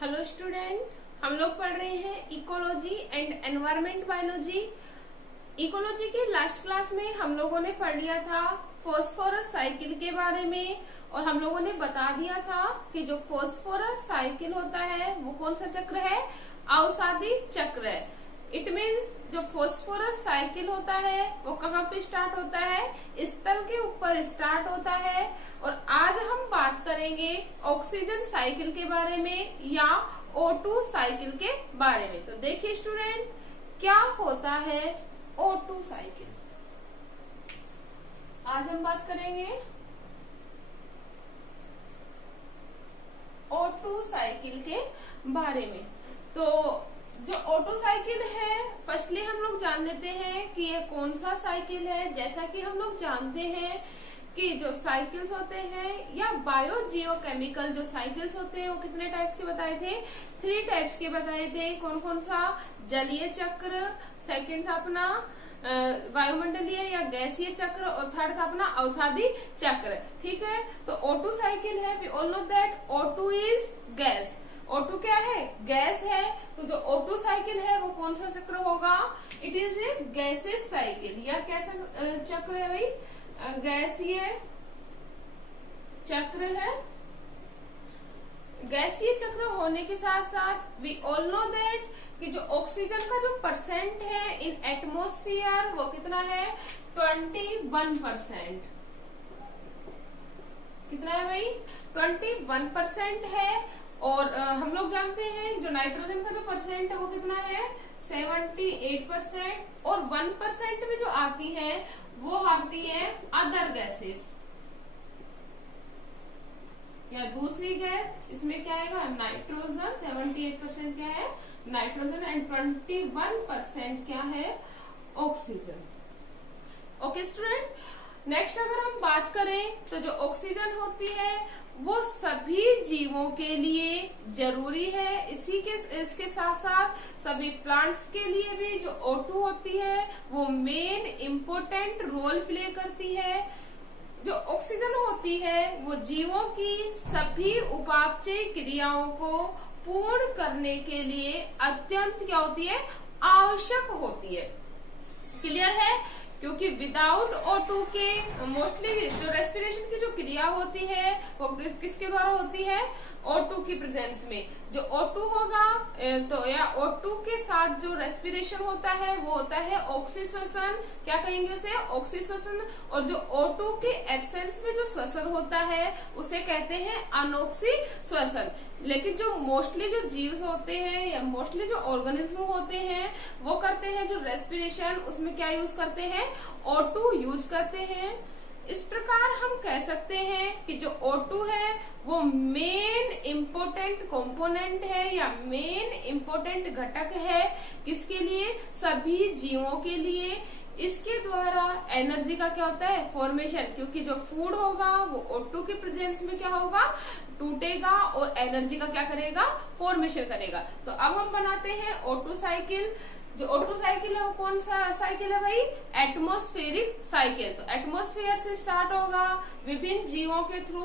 Hello student, हम लोग पढ़ रहे हैं ecology and environment biology. Ecology के लास्ट क्लास में हम लोगों ने पढ़ लिया था फॉस्फोरस साइकिल के बारे में, और हम लोगों ने बता दिया था कि जो फॉस्फोरस साइकिल होता है वो कौन सा चक्र है, अवसादी चक्र है। इट मीन्स जो फॉस्फोरस साइकिल होता है वो कहाँ पे स्टार्ट होता है, स्थल के ऊपर स्टार्ट होता है। और आज हम बात करेंगे ऑक्सीजन साइकिल के बारे में या O2 साइकिल के बारे में। तो देखिए स्टूडेंट, क्या होता है O2 साइकिल। आज हम बात करेंगे O2 साइकिल के बारे में। तो जो O2 साइकिल है, फर्स्टली हम लोग जान लेते हैं कि ये कौन सा साइकिल है। जैसा कि हम लोग जानते हैं कि जो साइकिल्स होते हैं या बायोजियोकेमिकल जो साइकिल्स होते हैं वो कितने टाइप्स के बताए थे, 3 टाइप्स के बताए थे। कौन कौन सा, जलीय चक्र, सेकंड था अपना वायुमंडलीय या गैसीय चक्र, और थर्ड था अपना अवसादी चक्र। ठीक है, तो O2 साइकिल है, we all know that O2 is gas. O2 क्या है, गैस है। तो जो O2 साइकिल है वो कौन सा चक्र होगा, it is a gases cycle. या कैसा चक्र है भाई, गैसीय चक्र है। गैसीय चक्र होने के साथ साथ वी ऑल नो दैट कि जो ऑक्सीजन का जो परसेंट है इन एटमॉस्फेयर वो कितना है, 21%। कितना है भाई, 21% है। और हम लोग जानते हैं जो नाइट्रोजन का जो परसेंट है वो कितना है, 78%। और 1% में जो आती है वो आती है अदर गैसेस या दूसरी गैस। इसमें क्या आएगा, नाइट्रोजन। 78% क्या है, नाइट्रोजन, एंड 21% क्या है, ऑक्सीजन। ओके स्टूडेंट, नेक्स्ट अगर हम बात करें तो जो ऑक्सीजन होती है वो सभी जीवों के लिए जरूरी है। इसके साथ साथ सभी प्लांट्स के लिए भी जो O2 होती है वो मेन इम्पोर्टेंट रोल प्ले करती है। जो ऑक्सीजन होती है वो जीवों की सभी उपापचय क्रियाओं को पूर्ण करने के लिए अत्यंत क्या होती है, आवश्यक होती है। क्लियर है, क्योंकि विदाउट O2 के मोस्टली जो रेस्पिरेशन की जो क्रिया होती है वो किसके द्वारा होती है, O2 की प्रेजेंस में। जो O2 होगा तो या O2 के साथ जो रेस्पिरेशन होता है वो होता है ऑक्सीश्वसन। क्या कहेंगे उसे, ऑक्सीश्वसन। और जो O2 के एब्सेंस में जो श्वसन होता है उसे कहते हैं अनोक्सीश्वसन। लेकिन जो मोस्टली जो जीव होते हैं या मोस्टली जो ऑर्गेनिज्म होते हैं वो करते हैं जो रेस्पिरेशन, उसमें क्या यूज करते हैं, O2 यूज करते हैं। इस प्रकार हम कह सकते हैं कि जो O2 है वो मेन इम्पोर्टेंट कंपोनेंट है या मेन इम्पोर्टेंट घटक है। किसके लिए, सभी जीवों के लिए। इसके द्वारा एनर्जी का क्या होता है, फॉर्मेशन। क्योंकि जो फूड होगा वो O2 के प्रेजेंस में क्या होगा, टूटेगा और एनर्जी का क्या करेगा, फॉर्मेशन करेगा। तो अब हम बनाते हैं O2 साइकिल। जो O2 साइकिल है वो कौन सा साइकिल है भाई, एटमॉस्फेरिक साइकिल। तो एटमॉस्फेयर से स्टार्ट होगा, विभिन्न जीवों के थ्रू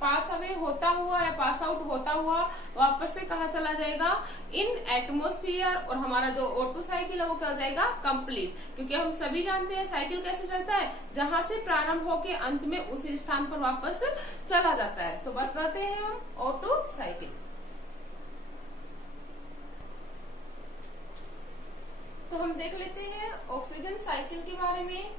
पास अवे होता हुआ या पास आउट होता हुआ वापस से कहा चला जाएगा, इन एटमॉस्फेयर। और हमारा जो O2 साइकिल है वो क्या हो जाएगा, कंप्लीट। क्योंकि हम सभी जानते हैं साइकिल कैसे चलता है, जहां से प्रारंभ होके अंत में उसी स्थान पर वापस चला जाता है। तो बताते हैं हम O2 साइकिल। तो हम देख लेते हैं ऑक्सीजन साइकिल के बारे में।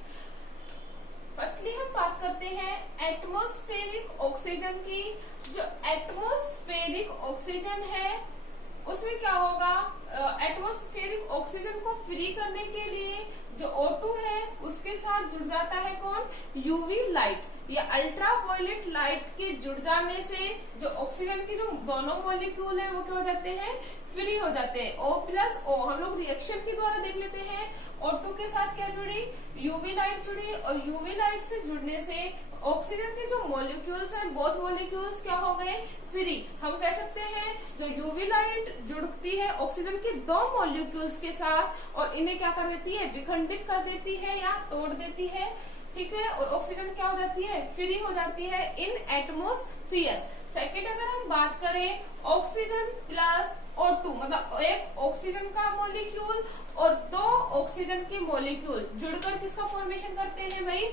फर्स्टली हम बात करते हैं एटमॉस्फेरिक ऑक्सीजन की। जो एटमॉस्फेरिक ऑक्सीजन है उसमें क्या होगा, एटमॉस्फेरिक ऑक्सीजन को फ्री करने के लिए जो O2 है उसके साथ जुड़ जाता है कौन, यूवी लाइट या अल्ट्रा वायलेट लाइट के जुड़ जाने से जो ऑक्सीजन के जो दोनों मॉलिक्यूल है वो क्या हो जाते हैं, फ्री हो जाते हैं। O+O हम लोग रिएक्शन के द्वारा देख लेते हैं। O2 के साथ क्या जुड़ी, यूवी लाइट जुड़ी, और यूवी लाइट से जुड़ने से ऑक्सीजन के जो मॉलिक्यूल्स हैं, बोथ मॉलिक्यूल्स क्या हो गए, फ्री। हम कह सकते हैं जो यूवी लाइट जुड़ती है ऑक्सीजन के 2 मॉलिक्यूल्स के साथ और इन्हें क्या कर देती है, विखंडित कर देती है या तोड़ देती है। ठीक है, और ऑक्सीजन क्या हो जाती है, फ्री हो जाती है इन एटमॉस्फेयर। सेकेंड अगर हम बात करें ऑक्सीजन प्लस O2, मतलब एक ऑक्सीजन का मॉलिक्यूल और दो ऑक्सीजन के मॉलिक्यूल जुड़कर किसका फॉर्मेशन करते हैं भाई,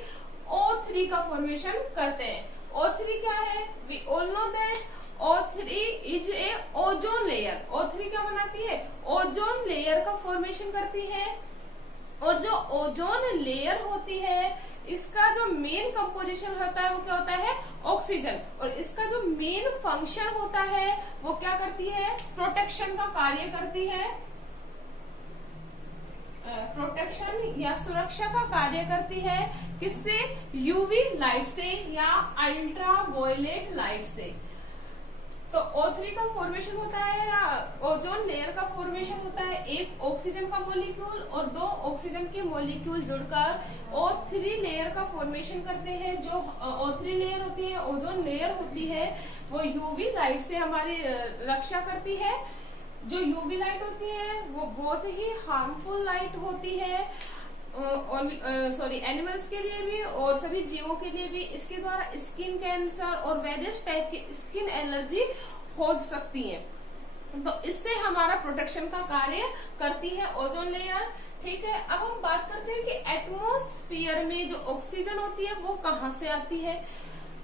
O3 का फॉर्मेशन करते हैं। O3 क्या है, we all know that O3 is a ozone layer. O3 क्या बनाती है, ओजोन लेयर का फॉर्मेशन करती है। और जो ओजोन लेयर होती है इसका जो मेन कंपोजिशन होता है वो क्या होता है, ऑक्सीजन। और इसका जो मेन फंक्शन होता है वो क्या करती है, प्रोटेक्शन का कार्य करती है, प्रोटेक्शन या सुरक्षा का कार्य करती है। किससे, यूवी लाइट से या अल्ट्रावायलेट लाइट से। तो O3 का फॉर्मेशन होता है या ओजोन लेयर का फॉर्मेशन होता है एक ऑक्सीजन का मॉलिक्यूल और दो ऑक्सीजन के मॉलिक्यूल जुड़कर O3 लेयर का फॉर्मेशन करते हैं। जो O3 लेयर होती है, ओजोन लेयर होती है, वो यूवी लाइट से हमारी रक्षा करती है। जो यूवी लाइट होती है वो बहुत ही हार्मफुल लाइट होती है, एनिमल्स के लिए भी और सभी जीवों के लिए भी। इसके द्वारा स्किन कैंसर और वेरियस टाइप की स्किन एलर्जी हो सकती है। तो इससे हमारा प्रोटेक्शन का कार्य करती है ओजोन लेयर। ठीक है, अब हम बात करते हैं कि एटमॉस्फेयर में जो ऑक्सीजन होती है वो कहाँ से आती है।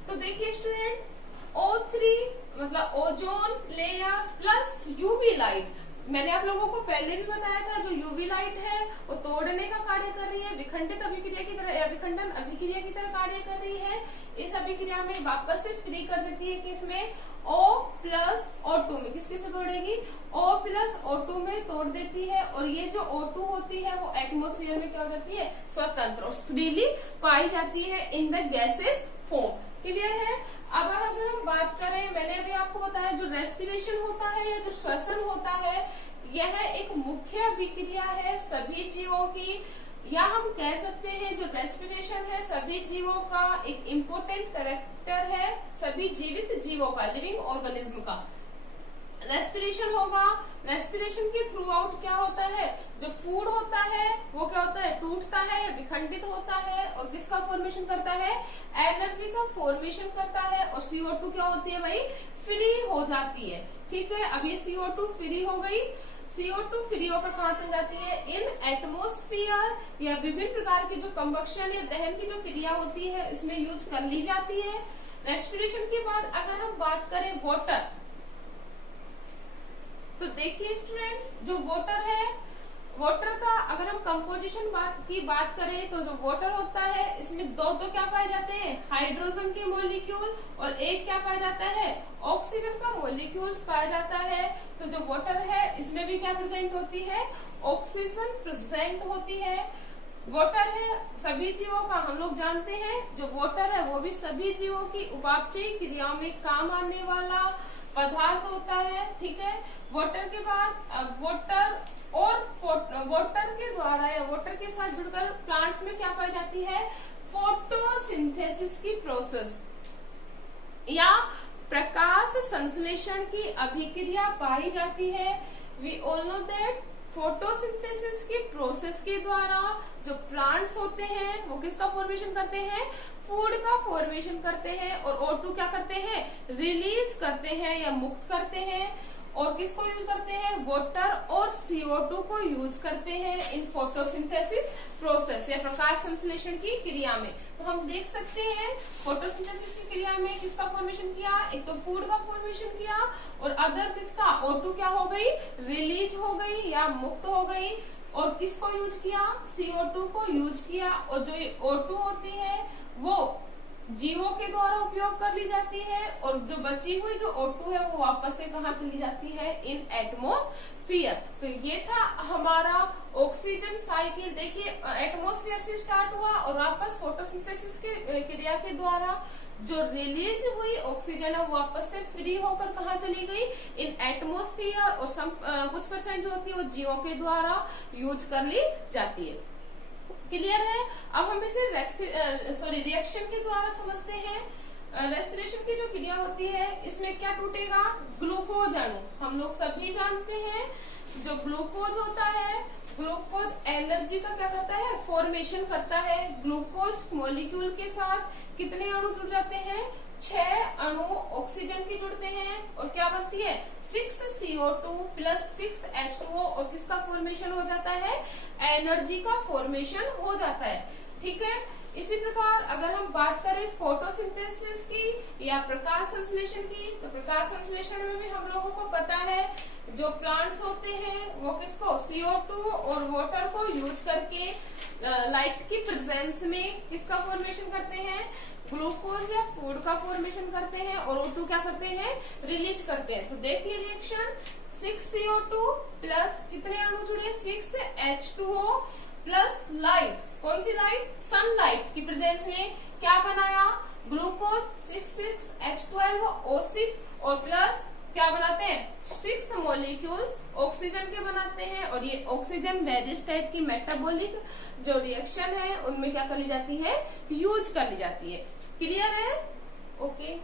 तो देखिए स्टूडेंट, O3 मतलब ozone layer plus UV light. मैंने आप लोगों को पहले भी बताया था, जो यूवी लाइट है वो तोड़ने का कार्य कर रही है, विखंडित अभिक्रिया की तरह, विखंडन अभिक्रिया की तरह कार्य कर रही है। इस अभिक्रिया में वापस से फ्री कर देती है कि इसमें O प्लस O2 में किस को तोड़ेगी, O प्लस O2 में तोड़ देती है। और ये जो O2 होती है वो एटमोस्फियर में क्या हो जाती है, स्वतंत्र और फ्रीली पाई जाती है in the gases form. Clear है। अब अगर हम बात करें, मैंने अभी आपको बताया जो रेस्पिरेशन होता है या जो श्वसन होता है, यह एक मुख्य अभिक्रिया है सभी जीवों की, या हम कह सकते हैं जो रेस्पिरेशन है सभी जीवों का एक इम्पोर्टेंट कैरेक्टर है, सभी जीवित जीवों का, लिविंग ऑर्गेनिज्म का रेस्पिरेशन होगा। रेस्पिरेशन के थ्रू आउट क्या होता है, जो फूड होता है वो क्या होता है, टूटता है, विखंडित होता है और किसका फॉर्मेशन करता है, एनर्जी का फॉर्मेशन करता है। और CO2 क्या होती है भाई, फ्री हो जाती है। ठीक है, अब ये CO2 फ्री हो गई, CO2 फ्री होकर कहाँ चल जाती है, इन एटमोस्फियर या विभिन्न प्रकार की जो कंबक्शन या दहन की जो क्रिया होती है इसमें यूज कर ली जाती है। रेस्पिरेशन के बाद अगर हम बात करें वाटर, तो देखिए स्टूडेंट, जो वाटर है, वाटर का अगर हम कंपोजिशन की बात करें तो जो वाटर होता है इसमें दो क्या पाए जाते हैं, हाइड्रोजन के मॉलिक्यूल, और एक क्या पाया जाता है, ऑक्सीजन का मॉलिक्यूल्स पाया जाता है। तो जो वाटर है इसमें भी क्या प्रेजेंट होती है, ऑक्सीजन प्रेजेंट होती है। वाटर है सभी जीवों का, हम लोग जानते हैं जो वाटर है वो भी सभी जीवों की उपापचयी क्रियाओं में काम आने वाला पदार्थ होता है। ठीक है, वाटर के बाद वाटर और वाटर के द्वारा या वाटर के साथ जुड़कर प्लांट्स में क्या पाई जाती है, फोटोसिंथेसिस की प्रोसेस या प्रकाश संश्लेषण की अभिक्रिया पाई जाती है। We all know that photosynthesis की प्रोसेस के द्वारा जो प्लांट्स होते हैं वो किसका फॉर्मेशन करते हैं, फूड का फॉर्मेशन करते हैं। और O2 क्या करते हैं, रिलीज करते हैं या मुक्त करते हैं। और किसको यूज करते हैं, वाटर और CO2 को यूज करते हैं इन फोटोसिंथेसिस प्रोसेस या प्रकाश संश्लेषण की क्रिया में। तो हम देख सकते हैं फोटोसिंथेसिस की क्रिया में किसका फॉर्मेशन किया, एक तो फूड का फॉर्मेशन किया और अदर किसका, O2 क्या हो गई, रिलीज हो गई या मुक्त हो गई। और किसको यूज किया, CO2 को यूज किया। और जो ये O2 होती है वो जीवों के द्वारा उपयोग कर ली जाती है और जो बची हुई जो O2 है वो वापस से कहाँ चली जाती है, इन एटमोस्फियर। तो ये था हमारा ऑक्सीजन साइकिल। देखिए एटमोस्फियर से स्टार्ट हुआ और वापस फोटोसिंथेसिस की क्रिया के द्वारा जो रिलीज हुई ऑक्सीजन है वो वापस से फ्री होकर कहाँ चली गई, इन एटमोस्फियर। और कुछ परसेंट जो होती है वो जीवों के द्वारा यूज कर ली जाती है। क्लियर है। अब हम इसे रिएक्शन के द्वारा समझते हैं। रेस्पिरेशन की जो क्रिया होती है इसमें क्या टूटेगा, ग्लूकोज अणु। हम लोग सभी जानते हैं जो ग्लूकोज होता है, ग्लूकोज एनर्जी का क्या करता है, फॉर्मेशन करता है। ग्लूकोज मॉलिक्यूल के साथ कितने अणु जुड़ जाते हैं, 6 अणु ऑक्सीजन के जुड़ते हैं और क्या बनती है 6CO2 प्लस 6H2O और किसका फॉर्मेशन हो जाता है, एनर्जी का फॉर्मेशन हो जाता है। ठीक है, इसी प्रकार अगर हम बात करें फोटोसिंथेसिस की या प्रकाश संश्लेषण की, तो प्रकाश संश्लेषण में भी हम लोगों को पता है जो प्लांट्स होते हैं वो किसको CO2 और वाटर को यूज करके लाइट की प्रेजेंस में किसका फॉर्मेशन करते हैं, ग्लूकोज या फूड का फॉर्मेशन करते हैं और O2 क्या करते हैं, रिलीज करते हैं। तो देखिए रिएक्शन 6CO2 प्लस कितने अणु जुड़े 6H2O प्लस लाइट, कौन सी लाइट, सनलाइट की प्रेजेंस में क्या बनाया, ग्लूकोज 6H12O6 और प्लस क्या बनाते हैं 6 मॉलिक्यूल्स ऑक्सीजन के बनाते हैं और ये ऑक्सीजन बेसिस टाइप की मेटाबॉलिक जो रिएक्शन है उनमें क्या कर ली जाती है, यूज कर ली जाती है। क्लियर है? ओके।